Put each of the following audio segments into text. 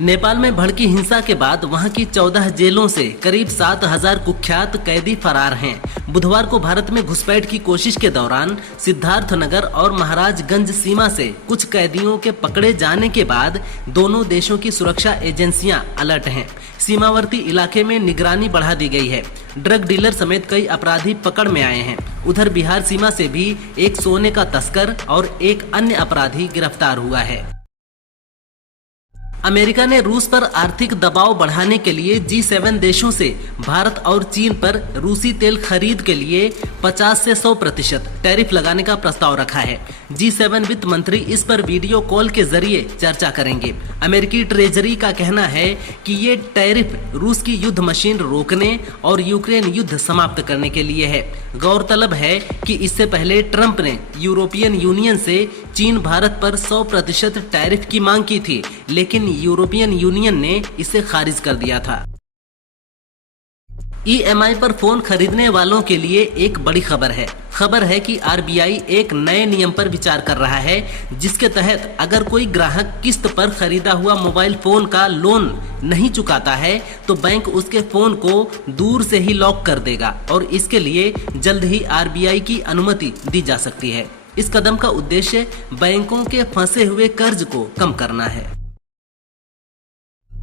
नेपाल में भड़की हिंसा के बाद वहां की 14 जेलों से करीब 7,000 कुख्यात कैदी फरार हैं। बुधवार को भारत में घुसपैठ की कोशिश के दौरान सिद्धार्थनगर और महाराजगंज सीमा से कुछ कैदियों के पकड़े जाने के बाद दोनों देशों की सुरक्षा एजेंसियां अलर्ट हैं। सीमावर्ती इलाके में निगरानी बढ़ा दी गई है। ड्रग डीलर समेत कई अपराधी पकड़ में आए हैं। उधर बिहार सीमा से भी एक सोने का तस्कर और एक अन्य अपराधी गिरफ्तार हुआ है। अमेरिका ने रूस पर आर्थिक दबाव बढ़ाने के लिए G7 देशों से भारत और चीन पर रूसी तेल खरीद के लिए 50 से 100% टैरिफ लगाने का प्रस्ताव रखा है। G7 वित्त मंत्री इस पर वीडियो कॉल के जरिए चर्चा करेंगे। अमेरिकी ट्रेजरी का कहना है कि ये टैरिफ रूस की युद्ध मशीन रोकने और यूक्रेन युद्ध समाप्त करने के लिए है। गौरतलब है कि इससे पहले ट्रंप ने यूरोपियन यूनियन से चीन भारत पर 100% टैरिफ की मांग की थी, लेकिन यूरोपियन यूनियन ने इसे खारिज कर दिया था। EMI पर फोन खरीदने वालों के लिए एक बड़ी खबर है कि RBI एक नए नियम पर विचार कर रहा है, जिसके तहत अगर कोई ग्राहक किस्त पर खरीदा हुआ मोबाइल फोन का लोन नहीं चुकाता है तो बैंक उसके फोन को दूर से ही लॉक कर देगा और इसके लिए जल्द ही RBI की अनुमति दी जा सकती है। इस कदम का उद्देश्य बैंकों के फंसे हुए कर्ज को कम करना है।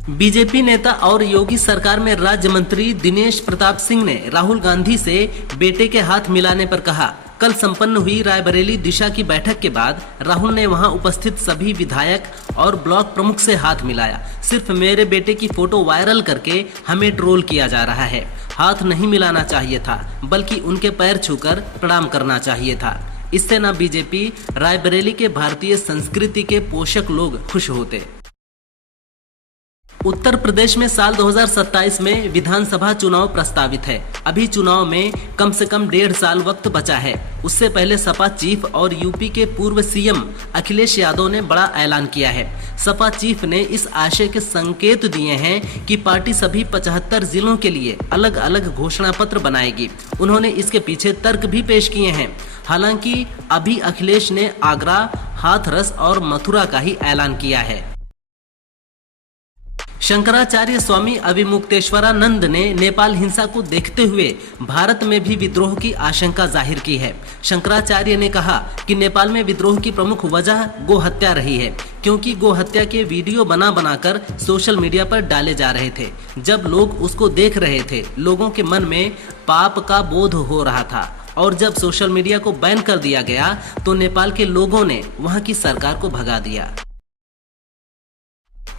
बीजेपी नेता और योगी सरकार में राज्य मंत्री दिनेश प्रताप सिंह ने राहुल गांधी से बेटे के हाथ मिलाने पर कहा। कल संपन्न हुई रायबरेली दिशा की बैठक के बाद राहुल ने वहां उपस्थित सभी विधायक और ब्लॉक प्रमुख से हाथ मिलाया। सिर्फ मेरे बेटे की फोटो वायरल करके हमें ट्रोल किया जा रहा है। हाथ नहीं मिलाना चाहिए था, बल्कि उनके पैर छूकर प्रणाम करना चाहिए था। इससे न बीजेपी रायबरेली के भारतीय संस्कृति के पोषक लोग खुश होते। उत्तर प्रदेश में साल 2027 में विधानसभा चुनाव प्रस्तावित है। अभी चुनाव में कम से कम 1.5 साल वक्त बचा है। उससे पहले सपा चीफ और यूपी के पूर्व CM अखिलेश यादव ने बड़ा ऐलान किया है। सपा चीफ ने इस आशय के संकेत दिए हैं कि पार्टी सभी 75 जिलों के लिए अलग अलग घोषणा पत्र बनाएगी। उन्होंने इसके पीछे तर्क भी पेश किए हैं। हालांकि अभी अखिलेश ने आगरा, हाथरस और मथुरा का ही ऐलान किया है। शंकराचार्य स्वामी अभिमुक्तेश्वरानंद ने नेपाल हिंसा को देखते हुए भारत में भी विद्रोह की आशंका जाहिर की है। शंकराचार्य ने कहा कि नेपाल में विद्रोह की प्रमुख वजह गो हत्या रही है, क्योंकि गो हत्या के वीडियो बनाकर सोशल मीडिया पर डाले जा रहे थे। जब लोग उसको देख रहे थे, लोगों के मन में पाप का बोध हो रहा था, और जब सोशल मीडिया को बैन कर दिया गया तो नेपाल के लोगों ने वहां की सरकार को भगा दिया।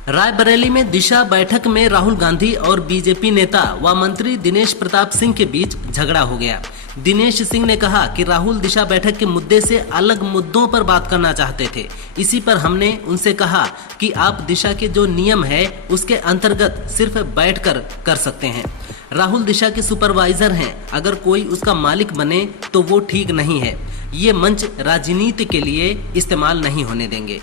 रायबरेली में दिशा बैठक में राहुल गांधी और बीजेपी नेता व मंत्री दिनेश प्रताप सिंह के बीच झगड़ा हो गया। दिनेश सिंह ने कहा कि राहुल दिशा बैठक के मुद्दे से अलग मुद्दों पर बात करना चाहते थे। इसी पर हमने उनसे कहा कि आप दिशा के जो नियम है उसके अंतर्गत सिर्फ बैठकर कर सकते हैं। राहुल दिशा के सुपरवाइजर हैं, अगर कोई उसका मालिक बने तो वो ठीक नहीं है। ये मंच राजनीति के लिए इस्तेमाल नहीं होने देंगे।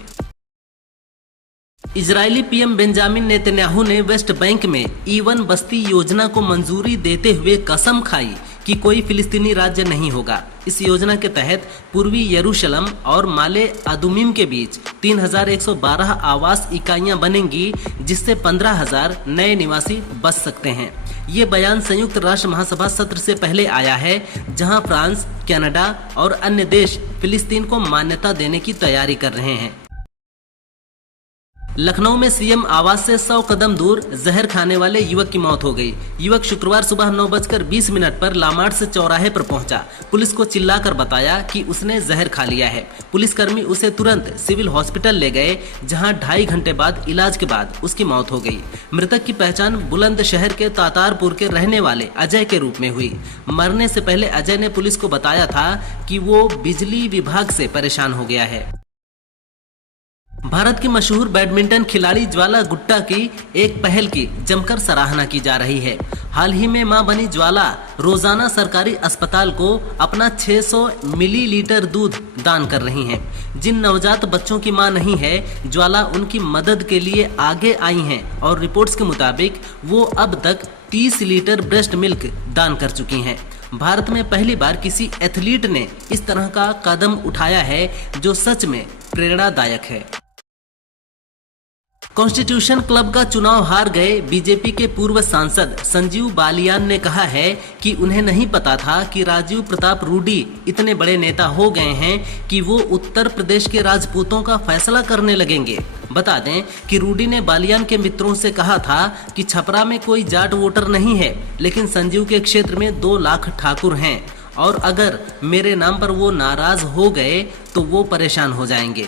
इजरायली PM बेंजामिन नेतन्याहू ने वेस्ट बैंक में E1 बस्ती योजना को मंजूरी देते हुए कसम खाई कि कोई फिलिस्तीनी राज्य नहीं होगा। इस योजना के तहत पूर्वी यरूशलेम और माले अदुमिम के बीच 3,112 आवास इकाइयां बनेंगी, जिससे 15,000 नए निवासी बस सकते हैं। ये बयान संयुक्त राष्ट्र महासभा सत्र से पहले आया है, जहां फ्रांस, कनाडा और अन्य देश फिलिस्तीन को मान्यता देने की तैयारी कर रहे हैं। लखनऊ में CM आवास से 100 कदम दूर जहर खाने वाले युवक की मौत हो गई। युवक शुक्रवार सुबह 9:20 पर लामार्स चौराहे पर पहुंचा। पुलिस को चिल्लाकर बताया कि उसने जहर खा लिया है। पुलिसकर्मी उसे तुरंत सिविल हॉस्पिटल ले गए, जहां 2.5 घंटे बाद इलाज के बाद उसकी मौत हो गई। मृतक की पहचान बुलंदशहर के तातारपुर के रहने वाले अजय के रूप में हुई। मरने से पहले अजय ने पुलिस को बताया था कि वो बिजली विभाग से परेशान हो गया है। भारत की मशहूर बैडमिंटन खिलाड़ी ज्वाला गुट्टा की एक पहल की जमकर सराहना की जा रही है। हाल ही में मां बनी ज्वाला रोजाना सरकारी अस्पताल को अपना 600 मिलीलीटर दूध दान कर रही हैं। जिन नवजात बच्चों की मां नहीं है, ज्वाला उनकी मदद के लिए आगे आई हैं और रिपोर्ट्स के मुताबिक वो अब तक 30 लीटर ब्रेस्ट मिल्क दान कर चुकी हैं। भारत में पहली बार किसी एथलीट ने इस तरह का कदम उठाया है, जो सच में प्रेरणादायक है। कॉन्स्टिट्यूशन क्लब का चुनाव हार गए बीजेपी के पूर्व सांसद संजीव बालियान ने कहा है कि उन्हें नहीं पता था कि राजीव प्रताप रूडी इतने बड़े नेता हो गए हैं कि वो उत्तर प्रदेश के राजपूतों का फैसला करने लगेंगे। बता दें कि रूडी ने बालियान के मित्रों से कहा था कि छपरा में कोई जाट वोटर नहीं है, लेकिन संजीव के क्षेत्र में 2 लाख ठाकुर हैं और अगर मेरे नाम पर वो नाराज हो गए तो वो परेशान हो जाएंगे।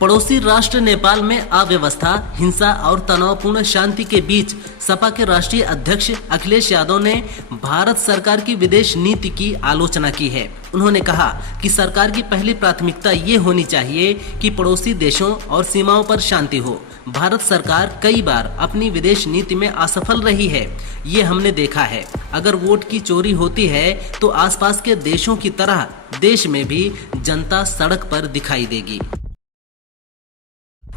पड़ोसी राष्ट्र नेपाल में अव्यवस्था, हिंसा और तनावपूर्ण शांति के बीच सपा के राष्ट्रीय अध्यक्ष अखिलेश यादव ने भारत सरकार की विदेश नीति की आलोचना की है। उन्होंने कहा कि सरकार की पहली प्राथमिकता ये होनी चाहिए कि पड़ोसी देशों और सीमाओं पर शांति हो। भारत सरकार कई बार अपनी विदेश नीति में असफल रही है, ये हमने देखा है। अगर वोट की चोरी होती है तो आसपास के देशों की तरह देश में भी जनता सड़क पर दिखाई देगी।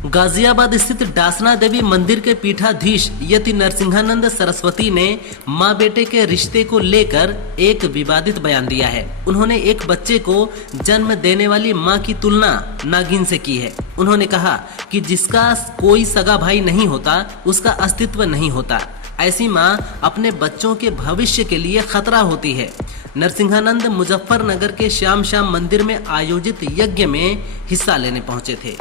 गाजियाबाद स्थित डासना देवी मंदिर के पीठाधीश यति नरसिंहानंद सरस्वती ने मां बेटे के रिश्ते को लेकर एक विवादित बयान दिया है। उन्होंने एक बच्चे को जन्म देने वाली मां की तुलना नागिन से की है। उन्होंने कहा कि जिसका कोई सगा भाई नहीं होता उसका अस्तित्व नहीं होता। ऐसी मां अपने बच्चों के भविष्य के लिए खतरा होती है। नरसिंहानंद मुजफ्फरनगर के श्याम मंदिर में आयोजित यज्ञ में हिस्सा लेने पहुंचे थे।